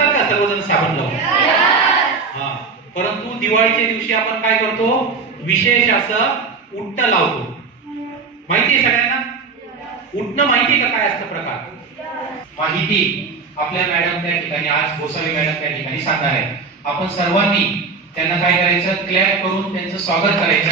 करतात का सर्वजण साबण लावून? हा. परंतु दिवाळीच्या दिवशी आपण काय करतो? विशेष असं उठणं लावतो. माहिती आहे सगळ्यांना? उठणं माहिती का काय असतं प्रकार? माहिती. आपल्या मॅडम त्या ठिकाणी आज गोसावी मॅडम त्या ठिकाणी सांगणार आहे आपण सर्वांनी त्यांना काय करायचं? क्लॅप करून त्यांचं स्वागत करायचं.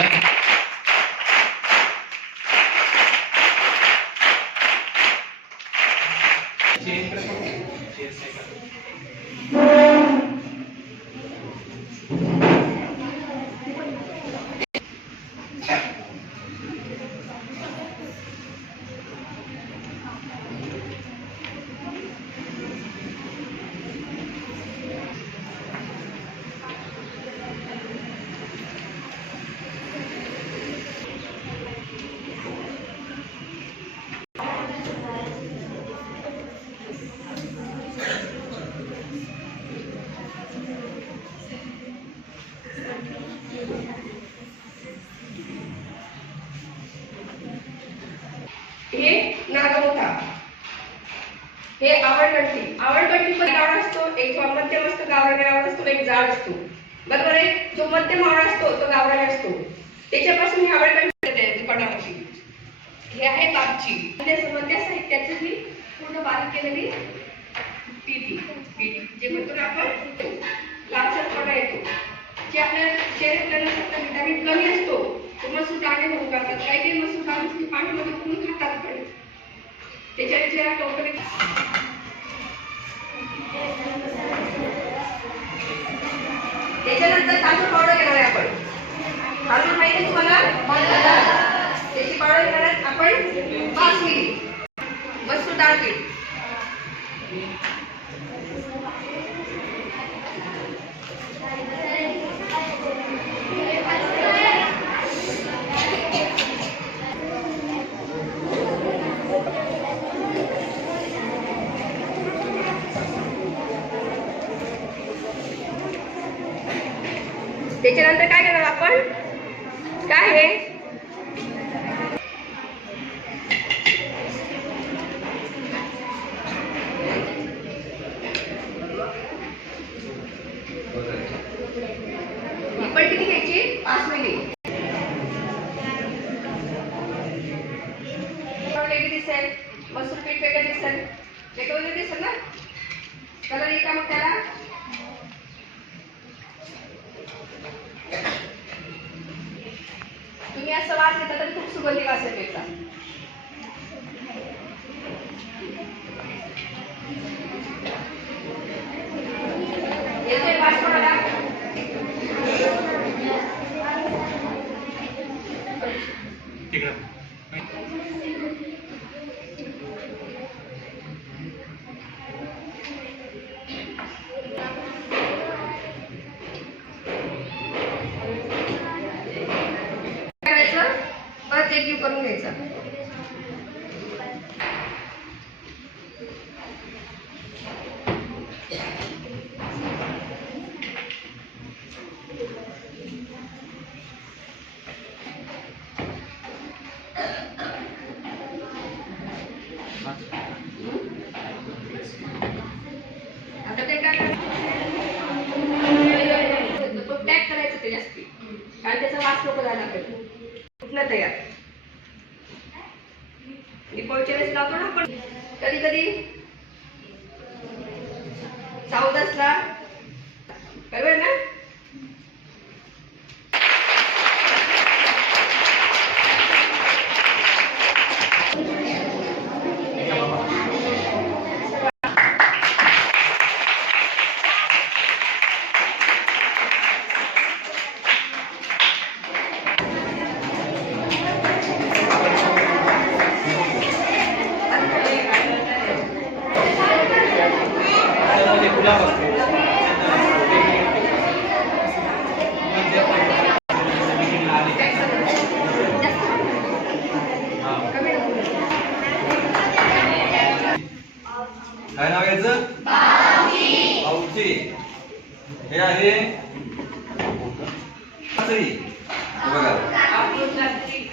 बरोबर आहे? जो मध्यम मावळा असतो तो गावराने असतो. त्याच्यापासून ही आवडकट्टी येते हे आहे बागची. मध्य साहित्याची ही पूर्ण बारीक केलेली पीठी. पीठी. जे म्हणतो ना आपण लालसरपणा येतो. जे आपल्या शरीरात विटामिन कमी असतो तो मसूर दाणे म्हणून करतात. काही काही मसूर दाणे पाण्यामध्ये उकळून खातात पण. त्याच्या जरा टोकरी त्याच्यानंतर तांदूळ पावडर घेणार आहे आपण. तांदूळ माहिती तुम्हाला? त्याची पावडर घेणार आहे आपण पाच मिली मसूर डाळ पीठ. त्याच्यानंतर काय करणार आपण? काय आहे पण किती घ्यायची पाच मिली वेगळी दिसेल मसूर पीठ वेगळं दिसेल वेगळं दिसेल ना कलर येईल का मग त्याला तुम्ही असं वास घेता तर खूप सुगंधी वास येतो याचा येतोय वास कोणाला तिकडं करायचं परत एक जीव करून घ्यायचा आता ते काय करायचं? तो पॅक करायचं ते जास्ती कारण त्याचा वास नको झाला पाहिजे कुठलं तयार दीपावलीच्या वेळेस लावतो ना आपण कधी कधी साऊदासला बरोबर ना?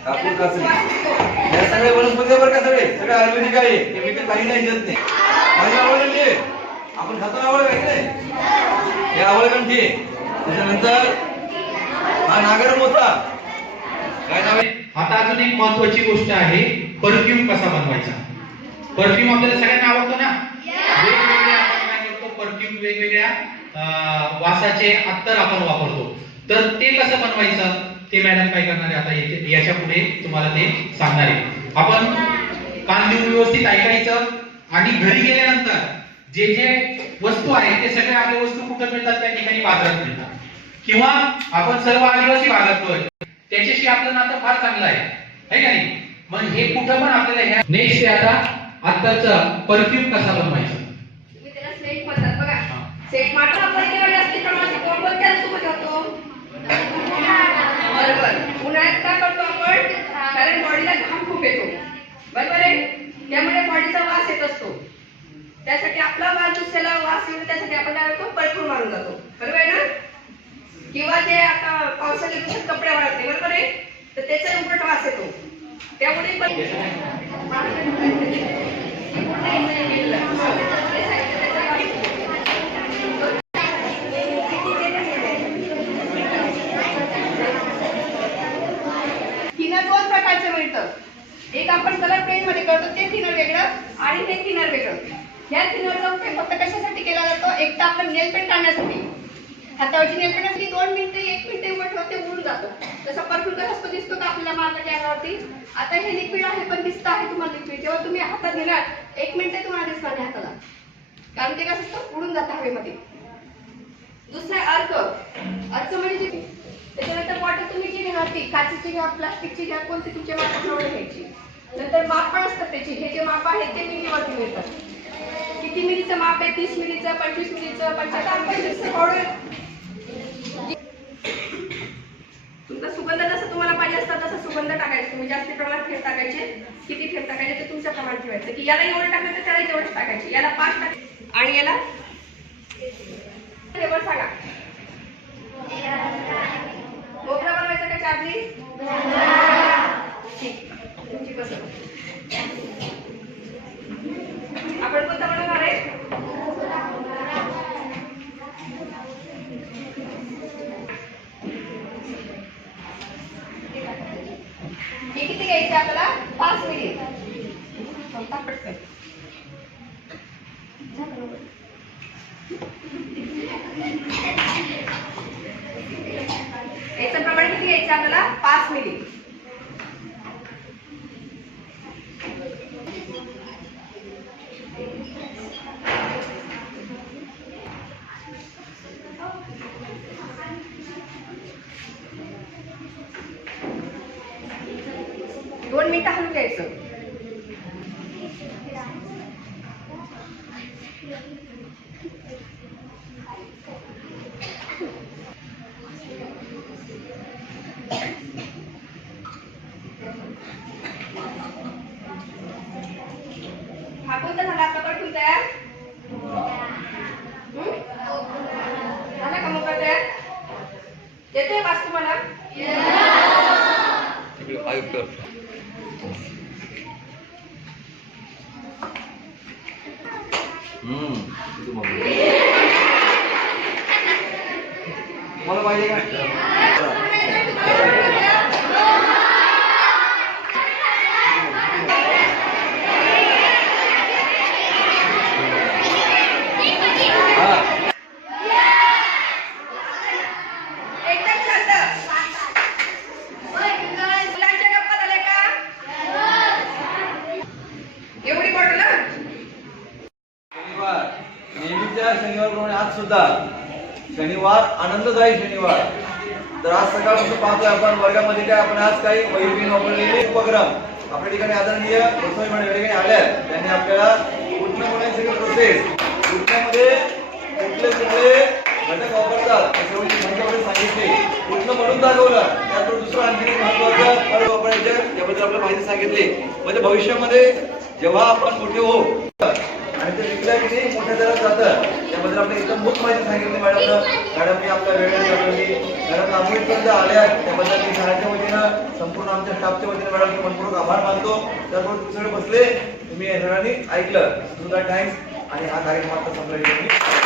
कापूर कासरी. या सगळे वनस्पती बरं का सगळे? सगळे आयुर्वेदिक आहे केमिकल काही नाही येत नाही. माझी आवड आहे आपण खातो आवड आहे नाही हे आवळकंठी त्याच्यानंतर हा नागर मोथा काय नाव आहे? आता अजून एक महत्वाची गोष्ट आहे परफ्यूम कसा बनवायचा? परफ्यूम आपल्याला सगळ्यांना आवडतो ना? वेगवेगळे आपण काय करतो परफ्यूम वेगवेगळ्या वासाचे अत्तर आपण वापरतो. तर ते कसं बनवायचं? ते मॅडम काय करणार आहे? आता येथे- याच्यापुढे तुम्हाला ते सांगणार आहे. आपण कान देऊन व्यवस्थित ऐकायचं आणि घरी गेल्यानंतर जे जे वस्तू आहेत ते सगळे आपल्या वस्तू कुठं मिळतात? त्या ठिकाणी बाजारात मिळतात. किंवा आपण सर्व आदिवासी भागातलोय त्याच्याशी आपलं नातं फार चांगलं आहे. का नाही? मग हे कुठं पण आपल्याला ह्या नेक्स्ट आहे आता आत्ताचं परफ्यूम कसा बनवायचा? तुम्ही त्याला सेट म्हणतात बघा. सेट मात्र आपण केव्हा जास्ती प्रमाणात कोणत्या ऋतूमध्ये होतो बरोबर उन्हाळ्यात काय करतो आपण कारण बॉडीला घाम खूप येतो बरोबर आहे त्यामुळे बॉडीचा वास येत असतो त्यासाठी आपला वास दुसऱ्याला वास येऊ नये त्यासाठी आपण काय करतो परफ्यूम मारून जातो बरोबर आहे ना किंवा जे दिवसात कपडे वाळते बरोबर आहे? तर त्याचा उलट वास येतो. त्यामुळे पण थिनर दोन प्रकारचं मिळतं. एक आपण कलर पेन मध्ये करतो ते थिनर वेगळं आणि हे थिनर वेगळं. ह्या थिनरचा उपयोग फक्त कशासाठी केला जातो? एक तर आपण नेल पेंट काढण्यासाठी हातावरची नेल असली दोन मिनिटं एक मिनिटे उभं ठेवून ते उडून जातो. तसा परफ्यूम कसा असतो दिसतो का आपल्याला मारला कॅमेरावरती आता हे लिक्विड आहे पण दिसतं आहे तुम्हाला लिक्विड जेव्हा तुम्ही हातात घेणार एक मिनिटे तुम्हाला दिसणार नाही हाताला. कारण ते कसं असतं उडून जातं हवेमध्ये. दुसरा अर्क. अर्क म्हणजे त्याच्यानंतर बॉटल तुम्ही जी घेणार ती काचेची घ्या प्लास्टिकची घ्या कोणती तुमच्या वापरण्यावर घ्यायची. नंतर माप पण असतात त्याची. हे जे माप आहेत ते मिलीवरती मिळतात. किती मिलीचं माप आहे? तीस मिलीचं पंचवीस मिलीचं पंच्याहत्तर पंचवीस पावडर तुमचा सुगंध जसा तुम्हाला पाहिजे असता तसा सुगंध टाकायचा. तुम्ही जास्त प्रमाणात फेर टाकायचे किती फेर टाकायचे ते तुमच्या प्रमाणात ठेवायचं. की याला एवढं तर त्याला तेवढंच टाकायचे. याला पाच टाक आणि याला फ्लेवर सांगा. मोगरा बनवायचा का ठीक. तुमची पसंत आपण कोणता बनवणार आहे हे किती घ्यायचे आपल्याला पाच मिनिट पटकन याचं प्रमाण किती घ्यायचं आपल्याला? पाच मिली. दोन मिनिटं हलवून घ्यायचं. हा कोणता झाला आपला परफ्यूम तयार हं? झाला का मोकळा तयार येतोय वास तुम्हाला आयुक्त हम्म मला पाहिजे का हा एकदम शांत मुलांच्या गप्पा झाल्या का एवढी बॉटल हं? शनिवार नेहमीच्या शनिवारप्रमाणे आज सुद्धा शनिवार आनंददायी शनिवार. तर आज सकाळपासून पाहतोय आपण वर्गामध्ये काय आपण आज काही वैयक्तिक वापरलेले उपक्रम. आपल्या ठिकाणी आदरणीय गोस्वामी मॅडम ठिकाणी आल्या त्यांनी आपल्याला उठणं होण्याची प्रोसेस कुठल्यामध्ये कुठले कुठले घटक वापरतात याची माहिती आपण सांगितली. म्हणून दाखवलं. त्यातून दुसरं आणखी महत्वाचं फळ वापरायचं याबद्दल आपल्याला माहिती सांगितली. म्हणजे भविष्यामध्ये जेव्हा आपण मोठे होऊ आणि ते विकल्या की मोठ्या दरात जातं. तर आपल्या इथं मूळ माहिती सांगितली मॅडमनं मॅडमनी आपल्या वेळ पाठवली मॅडम नागपूरपर्यंत आल्या त्याबद्दल मी शाळेच्या वतीनं संपूर्ण आमच्या स्टाफच्या वतीनं मॅडमचे मनपूर्वक आभार मानतो. त्यामुळे तुम्ही बसले तुम्ही सगळ्यांनी ऐकलं. तुमचा थँक्स आणि हा कार्यक्रम आता संपला